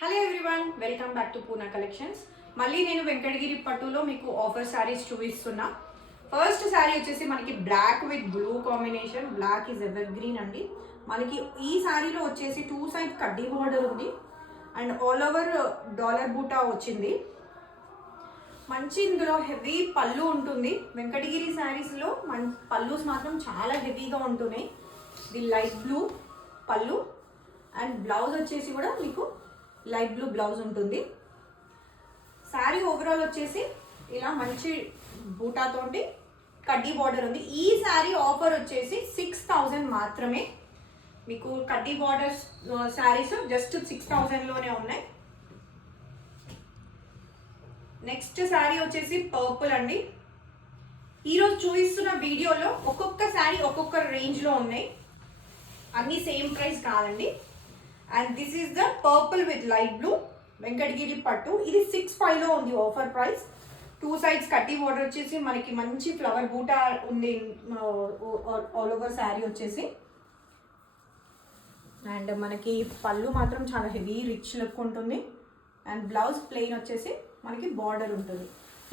Hello everyone, welcome back to Poona collections. మళ్ళీ నేను వెంకటగిరి పట్టులో మీకు ఆఫర్ శారీస్ చూపిస్తున్నా. ఫస్ట్ శారీ వచ్చేసి మనకి black with blue combination. Black is evergreen అండి. మనకి ఈ శారీలో వచ్చేసి 2 సైడ్ కడ్డీ బార్డర్ ఉంది అండ్ ఆల్ ఓవర్ డాలర్ బూటా వచ్చింది. మంచి ఇందులో హెవీ పళ్ళు ఉంటుంది. వెంకటగిరి శారీస్లో పళ్ళుస్ మాత్రం చాలా హెవీగా ఉంటున్నాయి. ఇది లైట్ బ్లూ పళ్ళు అండ్ బ్లౌజ్ వచ్చేసి కూడా మీకు లైట్ బ్లూ బ్లౌజ్ ఉంటుంది. శారీ ఓవరాల్ వచ్చేసి ఇలా మంచి బూటాతోటి కడ్డీ బార్డర్ ఉంది. ఈ శారీ ఆఫర్ వచ్చేసి 6000 మాత్రమే. మీకు కడ్డీ బార్డర్ శారీస్ జస్ట్ 6000లోనే ఉన్నాయి. నెక్స్ట్ శారీ వచ్చేసి పర్పుల్ అండి. ఈరోజు చూపిస్తున్న వీడియోలో ఒక్కొక్క శారీ ఒక్కొక్క రేంజ్లో ఉన్నాయి, అన్ని సేమ్ ప్రైస్ కాదండి. And this is the purple with light blue Venkatagiri పట్టు. ఇది 65లో ఉంది ఆఫర్ ప్రైస్. 2 సైడ్స్ కడ్డీ బార్డర్ వచ్చేసి మనకి మంచి ఫ్లవర్ బూటా ఉంది ఆల్ ఓవర్ శారీ వచ్చేసి. అండ్ మనకి పళ్ళు మాత్రం చాలా హెవీ రిచ్ లుక్ ఉంటుంది అండ్ బ్లౌజ్ ప్లెయిన్ వచ్చేసి మనకి బార్డర్ ఉంటుంది.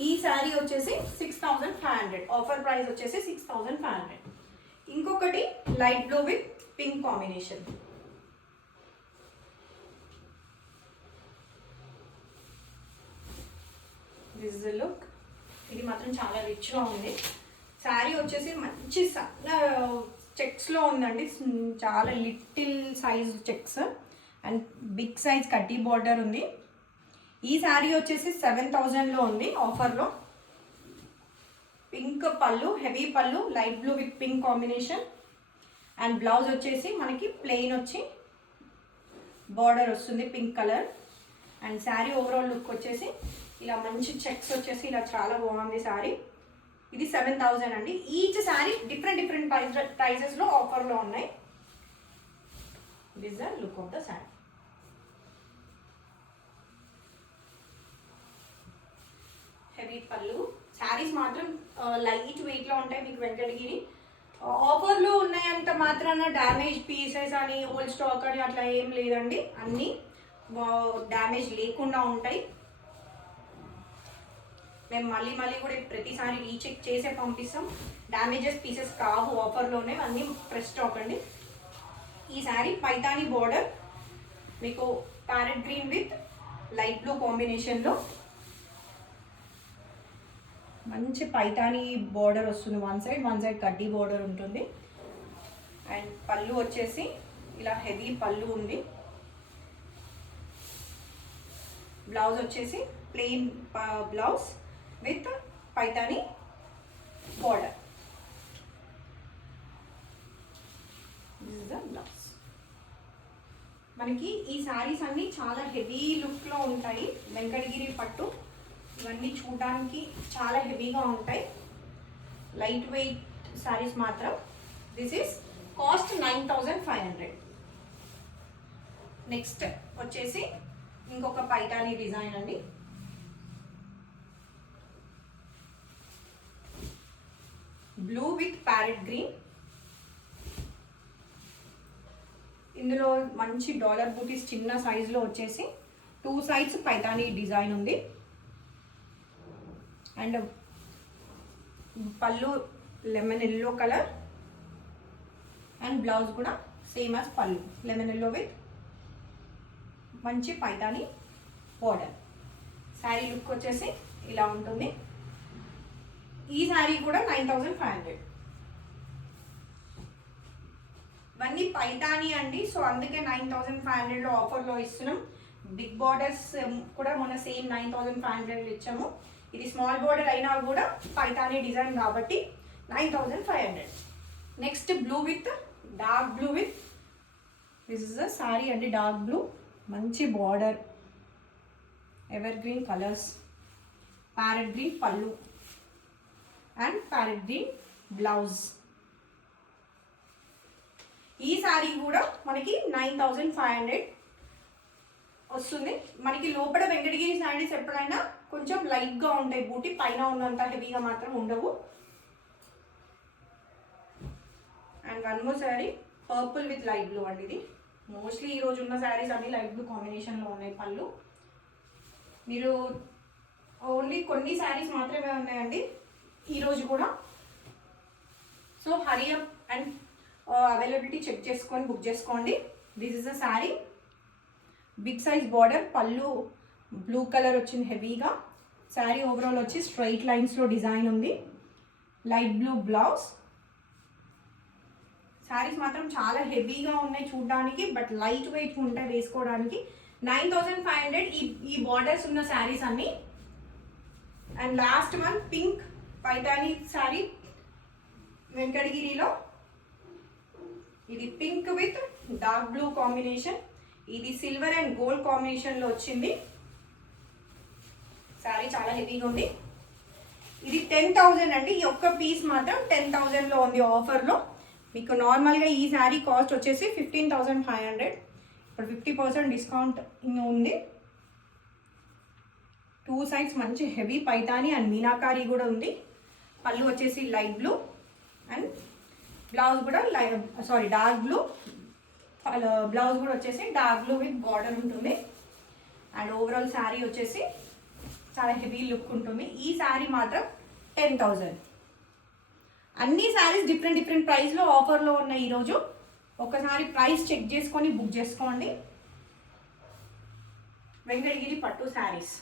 ఈ శారీ వచ్చేసి 6500, ఆఫర్ ప్రైస్ వచ్చేసి 6500. ఇంకొకటి light blue with pink combination. This is look. ఇది మాత్రం చాలా రిచ్గా ఉంది. శారీ వచ్చేసి మంచి సన్న చెక్స్లో ఉందండి, చాలా little size checks and big size కడ్డీ బార్డర్ ఉంది. ఈ శారీ వచ్చేసి 7000లో ఉంది ఆఫర్లో. పింక్ పళ్ళు, హెవీ పళ్ళు, light blue with pink combination and blouse వచ్చేసి మనకి ప్లెయిన్ వచ్చి బార్డర్ వస్తుంది pink colour. And sari overall look వచ్చేసి ఇలా మంచి చెక్స్ వచ్చేసి ఇలా చాలా బాగుంది శారీ. ఇది 7000 అండి. ఈచ్ శారీ డిఫరెంట్ ప్రైజెస్లో ఆఫర్లో ఉన్నాయి. This the look of the sari. Heavy పళ్ళు. శారీస్ మాత్రం లైట్ వెయిట్లో ఉంటాయి. మీకు వెంకటగిరి ఆఫర్లో ఉన్నాయంత మాత్రాన డ్యామేజ్ పీసెస్ అని ఓల్డ్ స్టాక్ అని అట్లా ఏం లేదండి. అన్నీ డ్యామేజ్ లేకుండా ఉంటాయి. మేము మళ్ళీ కూడా ప్రతిసారి రీచెక్ చేసే పంపిస్తాం. డ్యామేజెస్ పీసెస్ కావు, ఆఫర్లోనే అన్నీ ఫ్రెష్ స్టాక్ అండి. ఈ శారీ పైతానీ బార్డర్ మీకు parrot green with light blue కాంబినేషన్లో మంచి పైతానీ బార్డర్ వస్తుంది. వన్ సైడ్ కడ్డీ బార్డర్ ఉంటుంది. అండ్ పళ్ళు వచ్చేసి ఇలా హెవీ పళ్ళు ఉంది. బ్లౌజ్ వచ్చేసి plain blouse with Paithani border. This is the blouse. మనకి ఈ శారీస్ అన్నీ చాలా హెవీ లుక్లో ఉంటాయి. వెంకటగిరి పట్టు ఇవన్నీ చూడడానికి చాలా హెవీగా ఉంటాయి. లైట్ వెయిట్ శారీస్ మాత్రం. This is cost 9500. నెక్స్ట్ వచ్చేసి ఇంకొక పైతానీ డిజైన్ అండి. Blue with parrot green. ఇందులో మంచి డాలర్ బూటీస్ చిన్న సైజులో వచ్చేసి 2 సైడ్స్ పైతానీ డిజైన్ ఉంది. అండ్ పళ్ళు lemon yellow colour and blouse కూడా సేమ్ యాజ్ పళ్ళు లెమన్ ఎల్లో విత్ మంచి పైతానీ బార్డర్. శారీ లుక్ వచ్చేసి ఇలా ఉంటుంది. ఈ శారీ కూడా 9500. ఇవన్నీ పైతానీ అండి, సో అందుకే 9500లో ఆఫర్లో ఇస్తున్నాం. బిగ్ బార్డర్స్ కూడా మొన్న సేమ్ 9500 ఇచ్చాము. ఇది స్మాల్ బార్డర్ అయినా కూడా పైతానీ డిజైన్ కాబట్టి 9500. Next blue with dark blue with this is the sari అండి. డార్క్ బ్లూ మంచి border, ever green colours, parrot green పళ్ళు అండ్ ప్యారెట్ గ్రీన్ బ్లౌజ్. ఈ శారీ కూడా మనకి 9500 వస్తుంది. మనకి లోపల వెంకటగిరి శారీస్ ఎప్పుడైనా కొంచెం లైట్గా ఉంటాయి, బూటీ పైన ఉన్నంత హెవీగా మాత్రం ఉండవు. And one more sari purple with light blue అండి. ఇది మోస్ట్లీ ఈరోజు ఉన్న శారీస్ అన్ని లైట్ బ్లూ కాంబినేషన్లో ఉన్నాయి పళ్ళు. మీరు ఓన్లీ కొన్ని శారీస్ మాత్రమే ఉన్నాయండి ఈరోజు కూడా. So hurry up and availability check చేసుకొని బుక్ చేసుకోండి. This is a sari, big size border, పళ్ళు బ్లూ కలర్ వచ్చింది హెవీగా. శారీ ఓవరాల్ వచ్చి స్ట్రైట్ లైన్స్లో డిజైన్ ఉంది, లైట్ బ్లూ బ్లౌజ్. శారీస్ మాత్రం చాలా హెవీగా ఉన్నాయి చూడడానికి, బట్ లైట్ వెయిట్ ఉంటాయి వేసుకోవడానికి. 9500 ఈ బార్డర్స్ ఉన్న శారీస్ అన్నీ. And last one pink Paithani sari వెంకటగిరిలో. ఇది pink with dark blue combination, ఇది సిల్వర్ అండ్ గోల్డ్ కాంబినేషన్లో వచ్చింది. శారీ చాలా హెవీగా ఉంది. ఇది 10,000 అండి. ఈ ఒక్క పీస్ మాత్రం 10,000లో ఉంది ఆఫర్లో. మీకు నార్మల్గా ఈ శారీ కాస్ట్ వచ్చేసి 15,500. ఇప్పుడు 50% డిస్కౌంట్ ఉంది. 2 సైడ్స్ మంచి హెవీ పైతాని అండ్ మీనాకారి కూడా ఉంది. పళ్ళు వచ్చేసి లైట్ బ్లూ అండ్ బ్లౌజ్ కూడా డార్క్ బ్లూ. బ్లౌజ్ కూడా వచ్చేసి డార్క్ బ్లూ విత్ బార్డర్ ఉంటుంది. అండ్ ఓవరాల్ శారీ వచ్చేసి చాలా హెవీ లుక్ ఉంటుంది. ఈ శారీ మాత్రం 10,000. అన్ని శారీస్ డిఫరెంట్ ప్రైస్లో ఆఫర్లో ఉన్నాయి ఈరోజు. ఒకసారి ప్రైస్ చెక్ చేసుకొని బుక్ చేసుకోండి. వెంకటగిరి పట్టు శారీస్.